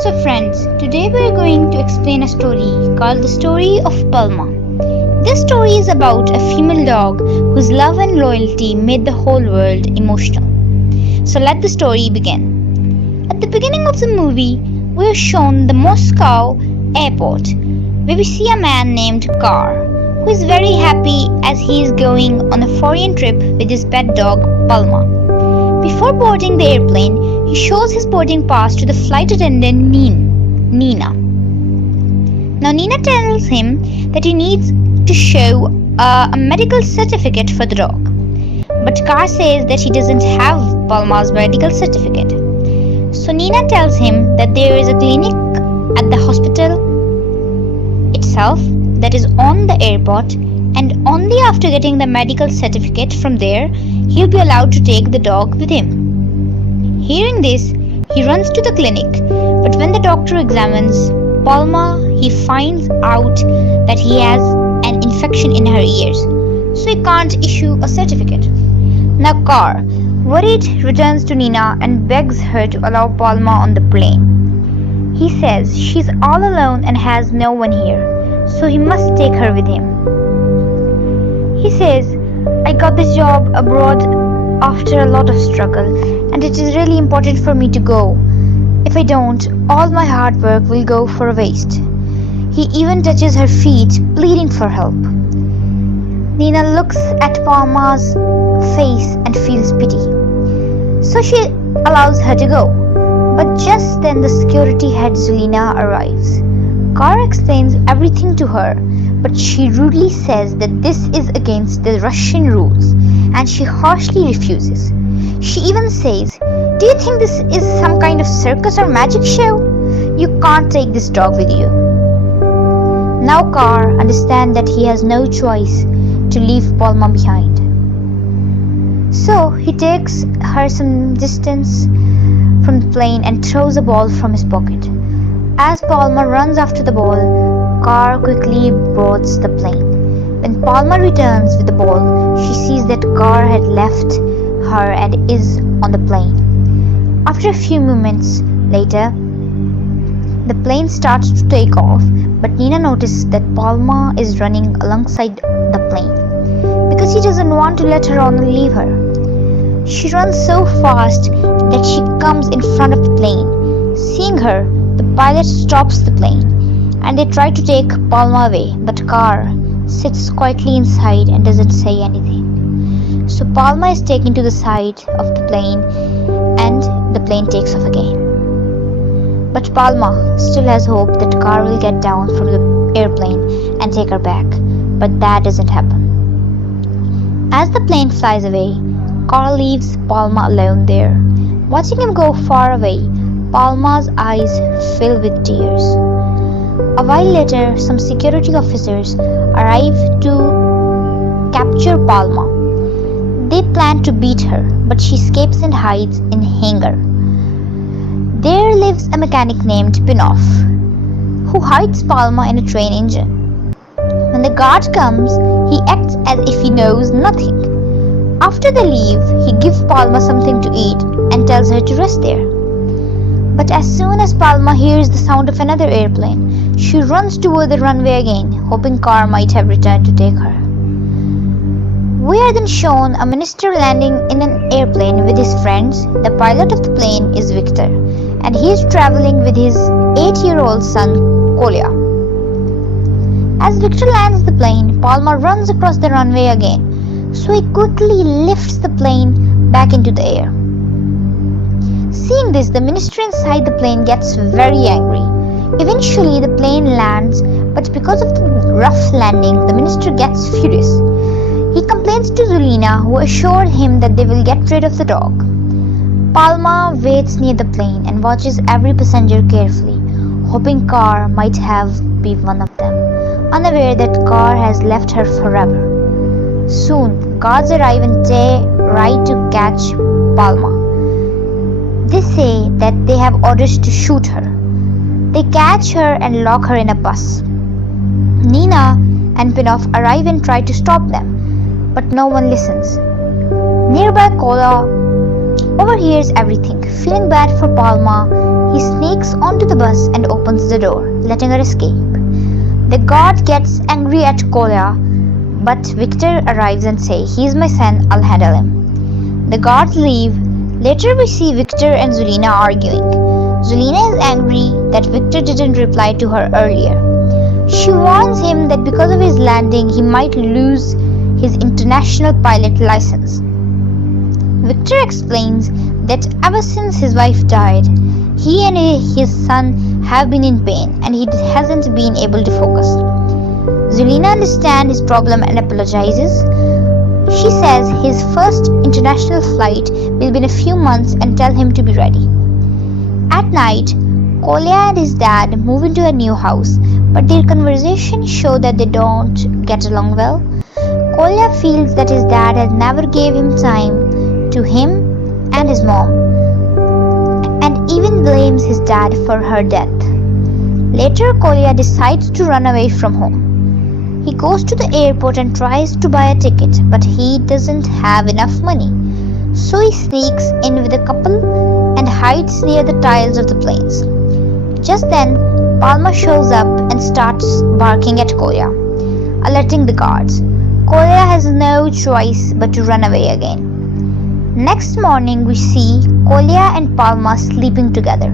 So, friends, today we are going to explain a story called The Story of Palma. This story is about a female dog whose love and loyalty made the whole world emotional. So, let the story begin. At the beginning of the movie, we are shown the Moscow airport where we see a man named Car who is very happy as he is going on a foreign trip with his pet dog Palma. Before boarding the airplane, he shows his boarding pass to the flight attendant Nina. Now, Nina tells him that he needs to show a medical certificate for the dog. But Car says that he doesn't have Palma's medical certificate. So, Nina tells him that there is a clinic at the hospital itself that is on the airport, and only after getting the medical certificate from there, he'll be allowed to take the dog with him. Hearing this, he runs to the clinic, but when the doctor examines Palma, he finds out that he has an infection in her ears, so he can't issue a certificate. Now Car, worried, returns to Nina and begs her to allow Palma on the plane. He says she's all alone and has no one here, so he must take her with him. He says, I got this job abroad after a lot of struggle, and it is really important for me to go. If I don't, all my hard work will go for a waste. He even touches her feet, pleading for help. Nina looks at Palma's face and feels pity, so she allows her to go. But just then the security head Zulina arrives. Car explains everything to her, but she rudely says that this is against the Russian rules, and she harshly refuses. She even says, do you think this is some kind of circus or magic show? You can't take this dog with you. Now Car understands that he has no choice to leave Palma behind. So he takes her some distance from the plane and throws a ball from his pocket. As Palma runs after the ball, Car quickly boards the plane. When Palma returns with the ball, she sees that Car had left her and is on the plane. After a few moments later, the plane starts to take off, but Nina notices that Palma is running alongside the plane because he doesn't want to let her on and leave her. She runs so fast that she comes in front of the plane. Seeing her, the pilot stops the plane and they try to take Palma away, but Car sits quietly inside and doesn't say anything. So Palma is taken to the side of the plane and the plane takes off again. But Palma still has hope that Car will get down from the airplane and take her back, but that doesn't happen. As the plane flies away, Car leaves Palma alone there. Watching him go far away, Palma's eyes fill with tears. A while later, some security officers arrive to capture Palma. They plan to beat her, but she escapes and hides in a hangar. There lives a mechanic named Pinoff, who hides Palma in a train engine. When the guard comes, he acts as if he knows nothing. After they leave, he gives Palma something to eat and tells her to rest there. But as soon as Palma hears the sound of another airplane, she runs toward the runway again, hoping Car might have returned to take her. We are then shown a minister landing in an airplane with his friends. The pilot of the plane is Victor, and he is traveling with his 8-year-old son, Kolya. As Victor lands the plane, Palma runs across the runway again, so he quickly lifts the plane back into the air. Seeing this, the minister inside the plane gets very angry. Eventually, the plane lands, but because of the rough landing, the minister gets furious. He complains to Zulina, who assured him that they will get rid of the dog. Palma waits near the plane and watches every passenger carefully, hoping Car might have been one of them, unaware that Car has left her forever. Soon, guards arrive and try to catch Palma. They say that they have orders to shoot her. They catch her and lock her in a bus. Nina and Pinoff arrive and try to stop them, but no one listens. Nearby Kola overhears everything. Feeling bad for Palma, he He sneaks onto the bus and opens the door, letting her escape. The guard gets angry at Kolya, but Victor arrives and says, "He's my son, I'll handle him." The guards leave. Later we see Victor and Zulina arguing. Zulina is angry that Victor didn't reply to her earlier. She warns him that because of his landing he might lose his international pilot license. Victor explains that ever since his wife died, he and his son have been in pain and he hasn't been able to focus. Zulina understands his problem and apologizes. She says his first international flight will be in a few months and tell him to be ready. At night, Kolya and his dad move into a new house, but their conversations show that they don't get along well. Kolya feels that his dad has never gave him time to him and his mom, and even blames his dad for her death. Later, Kolya decides to run away from home. He goes to the airport and tries to buy a ticket, but he doesn't have enough money. So he sneaks in with a couple and hides near the tiles of the planes. Just then, Palma shows up and starts barking at Kolya, alerting the guards. Kolya has no choice but to run away again. Next morning, we see Kolya and Palma sleeping together.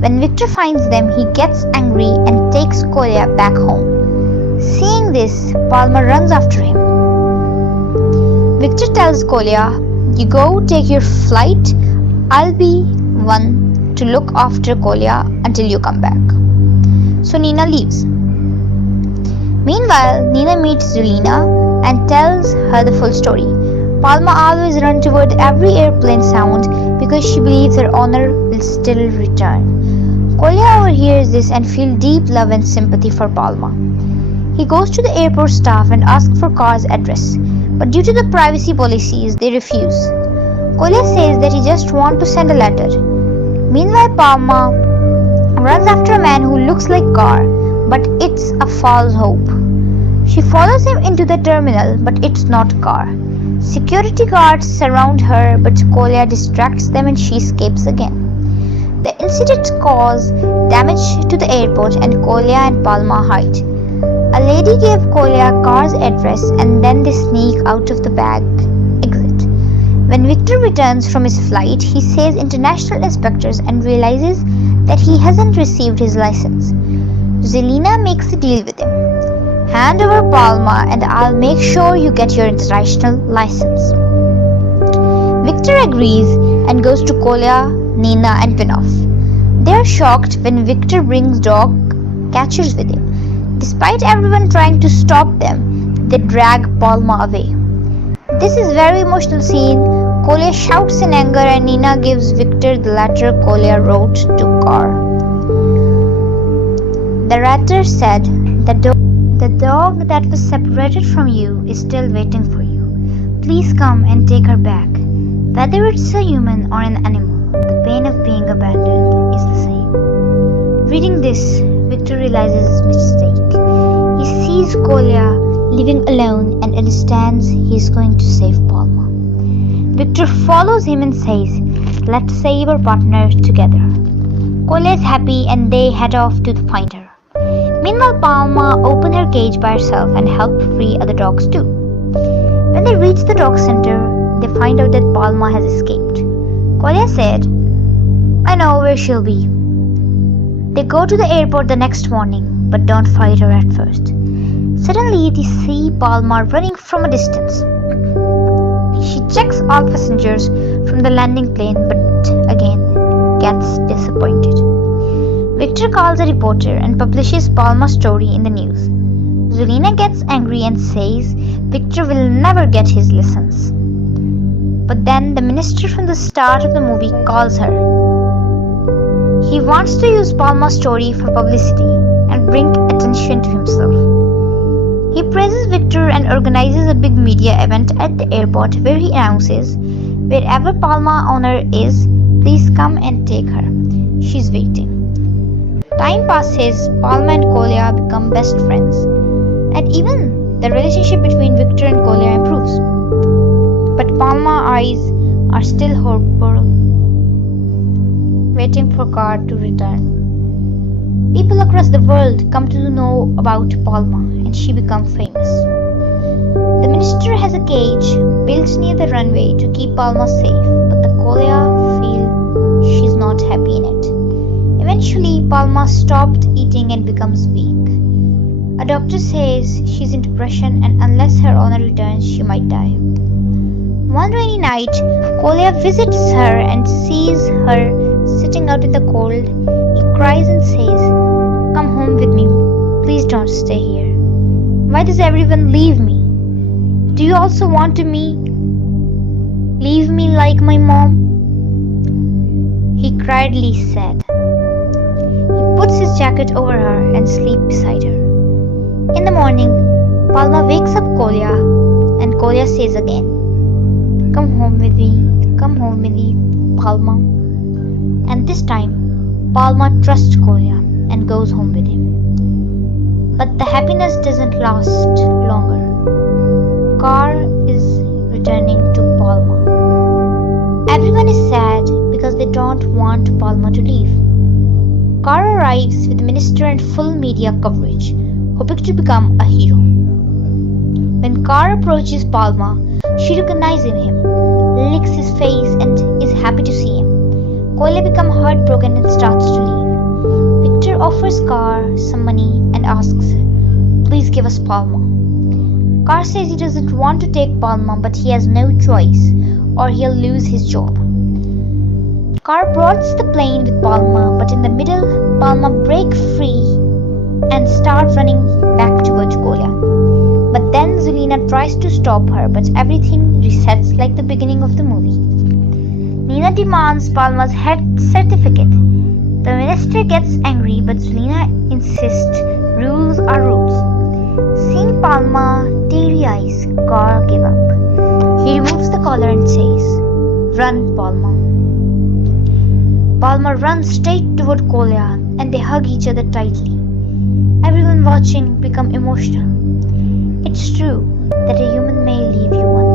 When Victor finds them, he gets angry and takes Kolya back home. Seeing this, Palma runs after him. Victor tells Kolya, "You go take your flight. I'll be one to look after Kolya until you come back." So Nina leaves. Meanwhile, Nina meets Zulina and tells her the full story. Palma always runs toward every airplane sound because she believes her owner will still return. Kolya overhears this and feels deep love and sympathy for Palma. He goes to the airport staff and asks for car's address, but due to the privacy policies, they refuse. Kolya says that he just wants to send a letter. Meanwhile, Palma runs after a man who looks like Car, but it's a false hope. She follows him into the terminal, but it's not Car. Security guards surround her, but Kolya distracts them and she escapes again. The incident causes damage to the airport and Kolya and Palma hide. A lady gave Kolya Car's address and then they sneak out of the back exit. When Victor returns from his flight, he sees international inspectors and realizes that he hasn't received his license. Zelina makes a deal with him. "Hand over Palma and I'll make sure you get your international license." Victor agrees and goes to Kolya, Nina and Pinoff. They are shocked when Victor brings dog catchers with him. Despite everyone trying to stop them, they drag Palma away. This is a very emotional scene. Kolya shouts in anger and Nina gives Victor the letter Kolya wrote to Car. The letter said, "The dog that was separated from you is still waiting for you. Please come and take her back. Whether it's a human or an animal, the pain of being abandoned is the same." Reading this, Victor realizes his mistake. He sees Kolya living alone and understands he is going to save Palma. Victor follows him and says, "Let's save our partner together." Kolya is happy and they head off to find her. Meanwhile, Palma opens her cage by herself and helps free other dogs too. When they reach the dog center, they find out that Palma has escaped. Kolya said, "I know where she'll be." They go to the airport the next morning, but don't fight her at first. Suddenly, they see Palma running from a distance. She checks all passengers from the landing plane, but again gets disappointed. Victor calls a reporter and publishes Palma's story in the news. Zulina gets angry and says Victor will never get his license. But then the minister from the start of the movie calls her. He wants to use Palma's story for publicity and bring attention to himself. He praises Victor and organizes a big media event at the airport where he announces, "Wherever Palma owner is, please come and take her. She's waiting." Time passes, Palma and Kolya become best friends, and even the relationship between Victor and Kolya improves. But Palma's eyes are still horrible. waiting for Car to return. People across the world come to know about Palma and she becomes famous. The minister has a cage built near the runway to keep Palma safe, but the Kolia feel she's not happy in it. Eventually, Palma stopped eating and becomes weak. A doctor says she's in depression and unless her owner returns, she might die. One rainy night, Kolia visits her and sees her sitting out in the cold. He cries and says, "Come home with me. Please don't stay here. Why does everyone leave me? Do you also want to leave me like my mom?" He criedly said. He puts his jacket over her and sleeps beside her. In the morning, Palma wakes up Kolia and Kolia says again, "Come home with me, Palma." And this time, Palma trusts Kolia and goes home with him. But the happiness doesn't last longer. Car is returning to Palma. Everyone is sad because they don't want Palma to leave. Car arrives with the minister and full media coverage, hoping to become a hero. When Car approaches Palma, she recognizes him, licks his face, and is happy to see him. Kolia becomes heartbroken and starts to leave. Victor offers Car some money and asks, "Please give us Palma." Car says he doesn't want to take Palma, but he has no choice or he'll lose his job. Car boards the plane with Palma, but in the middle, Palma breaks free and starts running back towards Kolia. But then Zulina tries to stop her, but everything resets like the beginning of the movie. Nina demands Palma's head certificate. The minister gets angry, but Zulina insists rules are rules. Seeing Palma teary eyes, Car gives up. He removes the collar and says, "Run, Palma." Palma runs straight toward Kolia and they hug each other tightly. Everyone watching becomes emotional. It's true that a human may leave you one